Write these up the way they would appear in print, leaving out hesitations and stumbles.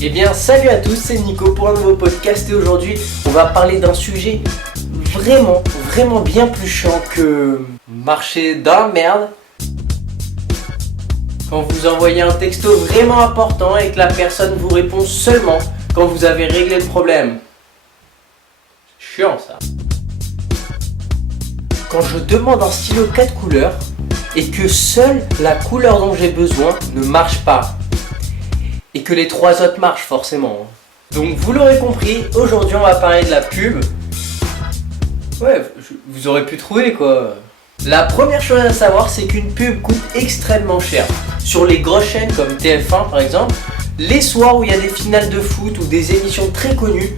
Eh bien salut à tous, c'est Nico pour un nouveau podcast et aujourd'hui on va parler d'un sujet vraiment bien plus chiant que marcher dans la merde. Quand vous envoyez un texto vraiment important et que la personne vous répond seulement quand vous avez réglé le problème. Chiant ça. Quand je demande un stylo 4 couleurs et que seule la couleur dont j'ai besoin ne marche pas. Et que les 3 autres marchent forcément. Donc vous l'aurez compris, aujourd'hui on va parler de la pub. Ouais, vous aurez pu trouver quoi. La première chose à savoir, c'est qu'une pub coûte extrêmement cher. Sur les grosses chaînes comme TF1 par exemple, les soirs où il y a des finales de foot ou des émissions très connues,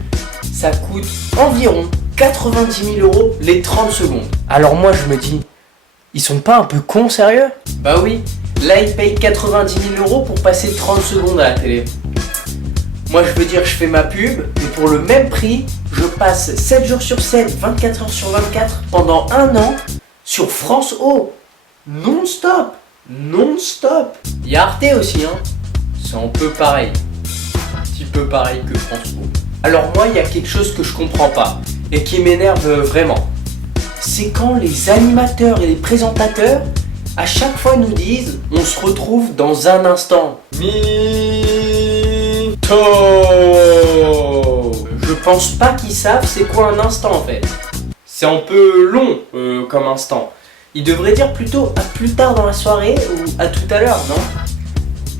ça coûte environ 90 000 € les 30 secondes. Alors moi je me dis, ils sont pas un peu cons sérieux? Bah oui, là ils payent 90 000 € pour passer 30 secondes à la télé. Moi je veux dire, je fais ma pub, mais pour le même prix, je passe 7 jours sur 7, 24 heures sur 24, pendant un an, sur France O. Non-stop. Non-stop. Il y a Arte aussi, hein. C'est un peu pareil. Un petit peu pareil que France O. Alors moi, il y a quelque chose que je comprends pas, et qui m'énerve vraiment. C'est quand les animateurs et les présentateurs, à chaque fois nous disent « On se retrouve dans un instant ». Je pense pas qu'ils savent c'est quoi un instant en fait. C'est un peu long comme instant. Ils devraient dire plutôt à plus tard dans la soirée ou à tout à l'heure, non?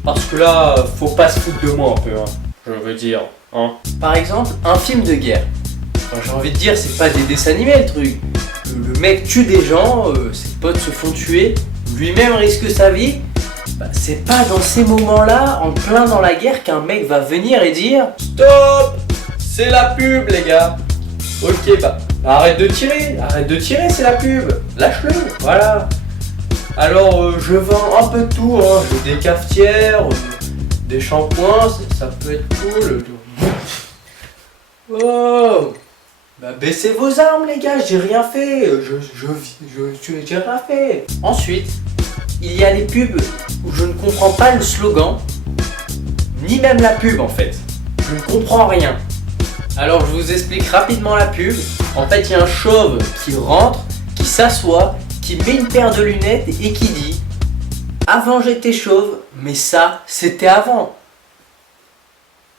Parce que là, faut pas se foutre de moi un peu, hein. Je veux dire, hein. Par exemple, un film de guerre. Enfin, j'ai envie de dire, c'est pas des dessins animés le truc. Le mec tue des gens, ses potes se font tuer, lui-même risque sa vie. Bah, c'est pas dans ces moments-là, en plein dans la guerre, qu'un mec va venir et dire « Stop! C'est la pub les gars !» Ok, bah arrête de tirer, c'est la pub, lâche-le, voilà. Alors je vends un peu de tout, hein. J'ai des cafetières, des shampoings, ça peut être cool. Oh! Bah baissez vos armes les gars, j'ai rien fait, j'ai rien fait. Ensuite, il y a les pubs où je ne comprends pas le slogan, ni même la pub en fait. Je ne comprends rien. Alors je vous explique rapidement la pub. En fait, il y a un chauve qui rentre, qui s'assoit, qui met une paire de lunettes et qui dit « Avant j'étais chauve, mais ça, c'était avant ».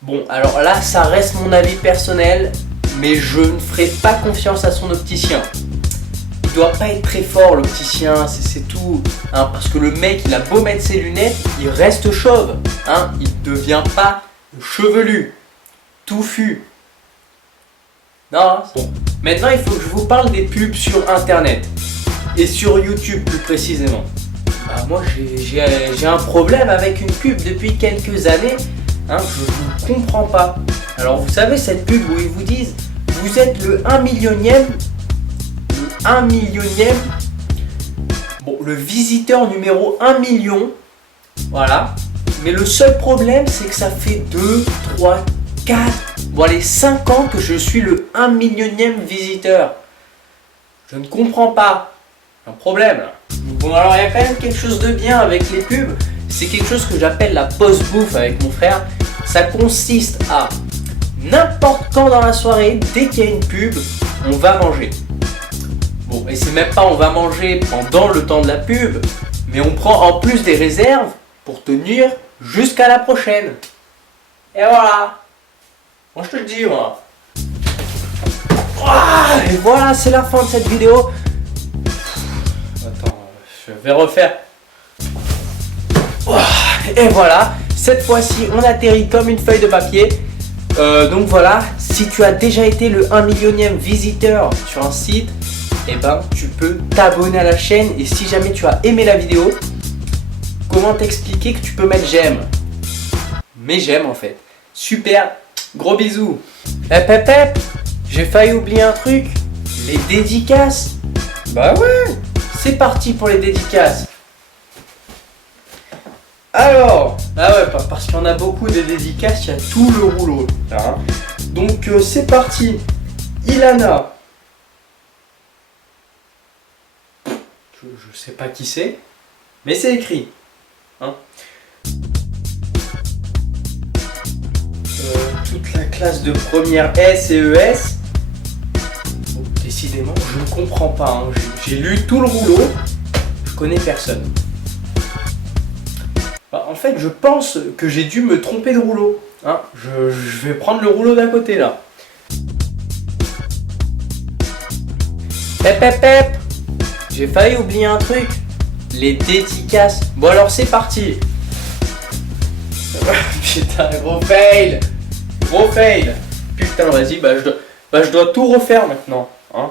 Bon, alors là, ça reste mon avis personnel, mais je ne ferai pas confiance à son opticien. Il doit pas être très fort l'opticien, c'est tout, hein, parce que le mec il a beau mettre ses lunettes, il reste chauve, hein, il devient pas chevelu, touffu. Non, bon. Maintenant il faut que je vous parle des pubs sur internet, et sur YouTube plus précisément. Bah, moi j'ai un problème avec une pub depuis quelques années, hein, je ne comprends pas. Alors vous savez cette pub où ils vous disent, vous êtes le 1 millionième, bon, le visiteur numéro 1 million, voilà. Mais le seul problème, c'est que ça fait 2, 3, 4, bon allez, 5 ans que je suis le 1 millionième visiteur. Je ne comprends pas. Un problème là. Bon alors, il y a quand même quelque chose de bien avec les pubs. C'est quelque chose que j'appelle la post-bouffe avec mon frère. Ça consiste à, n'importe quand dans la soirée, dès qu'il y a une pub, on va manger. Bon, et c'est même pas on va manger pendant le temps de la pub, mais on prend en plus des réserves pour tenir jusqu'à la prochaine. Et voilà. Moi je te le dis, moi. Et voilà, c'est la fin de cette vidéo. Attends, je vais refaire. Et voilà, cette fois-ci on atterrit comme une feuille de papier. Donc voilà, si tu as déjà été le 1 millionième visiteur sur un site, eh ben tu peux t'abonner à la chaîne, et si jamais tu as aimé la vidéo, comment t'expliquer que tu peux mettre j'aime? Mais j'aime en fait. Super, gros bisous. J'ai failli oublier un truc, les dédicaces. Bah ouais, c'est parti pour les dédicaces. Alors, ah ouais, parce qu'il y en a beaucoup des dédicaces, il y a tout le rouleau. Hein. Donc c'est parti. Ilana. Je sais pas qui c'est, mais c'est écrit. Hein. classe de première S et ES. Bon, décidément, je ne comprends pas. Hein. J'ai lu tout le rouleau, je connais personne. Bah, en fait, je pense que j'ai dû me tromper de rouleau. Hein. Je vais prendre le rouleau d'à côté là. Pep. J'ai failli oublier un truc. Les dédicaces. Bon alors c'est parti. Putain, gros fail. Putain, vas-y, je dois tout refaire maintenant. Hein.